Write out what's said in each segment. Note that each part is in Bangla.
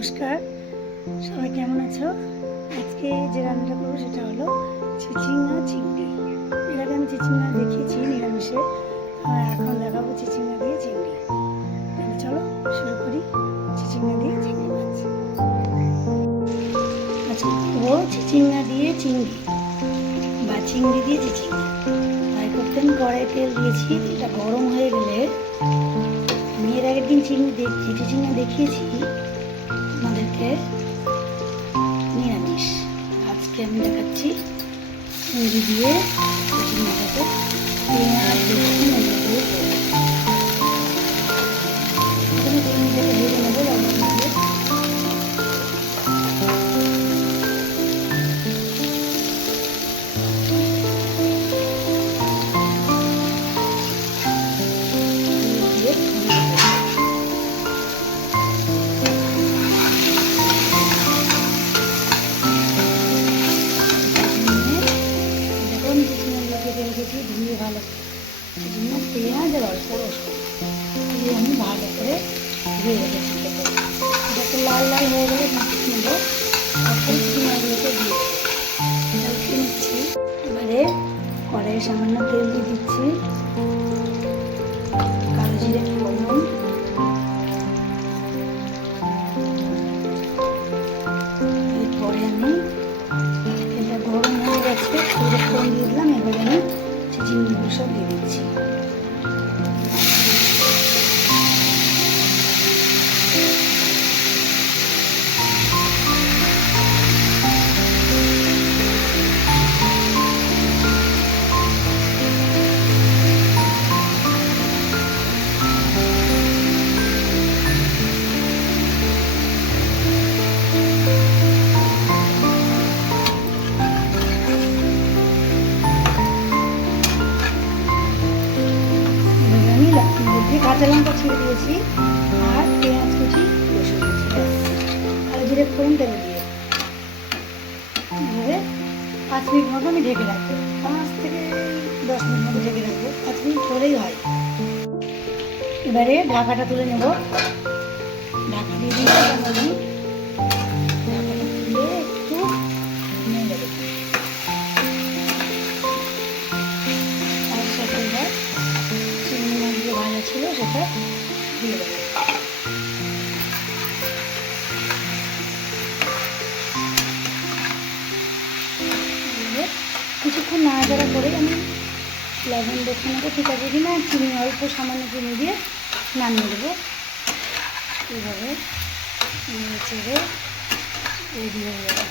নমস্কার। সবাই কেমন আছো? আজকে যে রান্নাটা করব সেটা হলো চিচিঙ্গা চিংড়ি। এর আগে আমি চিচিঙ্গা দেখিয়েছি নিরামিষে। আর এখন দেখাবো চিচিঙ্গা দিয়ে চিংড়ি। চলো শুরু করি চিচিঙ্গা দিয়ে চিংড়ি মাছ। আজকে করব চিচিঙ্গা দিয়ে চিংড়ি বা চিংড়ি দিয়ে চিচিঙ্গা। তাই করতে আমি কড়াই তেল দিয়েছি এটা গরম হয়ে গেলে আমি এর আগের দিন চিংড়ি দেখছি চিচিঙ্গা দেখিয়েছি আমাদেরকে নিরামিষ আজকে আমি দেখাচ্ছি চিংড়ি দিয়ে মাথাতে পেঁয়াজ রসুন দিয়ে। প্রথমে ধুয়ে ভালো। সেজন্য পেঁয়াজ আর অল্প রসুন। দিয়ে আমি ভালো করে কেটে এটা একটু লাল লাল হয়ে গেলে মাছ নেব পেঁয়াজগুলোকে দিয়ে নিচ্ছি এবারে কড়াইয়ে সামান্য তেল দিয়ে দিচ্ছি। কালো জিরে ফোড়ন। চিচিঙ্গুলো সব দিয়ে দিচ্ছি কাঁচা লঙ্কা ছিঁড়ে দিয়েছি আর পেঁয়াজ কুচি রসুন কুচি কালো জিরে ফোড়ন তেলে দিয়ে। এবারে পাঁচ মিনিট মতো আমি ঢেকে রাখব পাঁচ থেকে দশ মিনিট মতো ঢেকে রাখব। পাঁচ মিনিট হলেই হয়। এবারে ঢাকাটা তুলে নেব। ঢাকা দিয়ে দিয়ে কিছুক্ষণ নাড়াচাড়া করে আমি লবণ দেখে নেব, ঠিক আছে কিনা? চিনি, অল্প সামান্য চিনি দিয়ে নামিয়ে দেবো এইভাবে নেড়ে চেড়ে রেডি হয়ে যাবে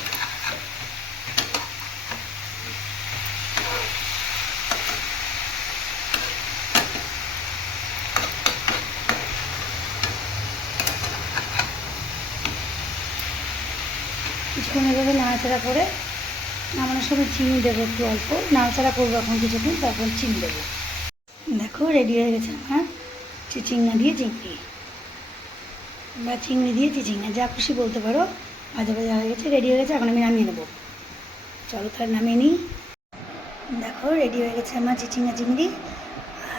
কিছুক্ষণ এভাবে নাড়াচাড়া করে নামানোর সময় চিনি দেবো একটু অল্প। নাড়াচাড়া করব এখন কিছুক্ষণ, তারপর চিনি দেবো। দেখো রেডি হয়ে গেছে আমার চিচিঙ্গা দিয়ে চিংড়ি। বা চিংড়ি দিয়ে চিচিঙ্গা, যা খুশি বলতে পারো। ভাজা ভাজা হয়ে গেছে রেডি হয়ে গেছে, এখন আমি নামিয়ে নেব। চলো তার নামিয়ে নিই। দেখো রেডি হয়ে গেছে আমার চিচিঙ্গা চিংড়ি।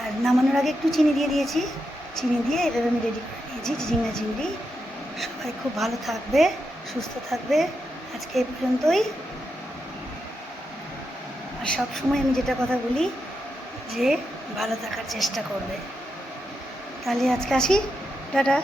আর নামানোর আগে একটু চিনি দিয়ে দিয়েছি। চিনি দিয়ে এভাবে আমি রেডি করে নিয়েছি চিচিঙ্গা চিংড়ি। সবাই খুব ভালো থাকবে, সুস্থ থাকবে। আজকে এই পর্যন্তই। আর সব সময় আমি যেটা কথা বলি যে ভালো থাকার চেষ্টা করবে। তাহলে আজকে আসি। টাটা।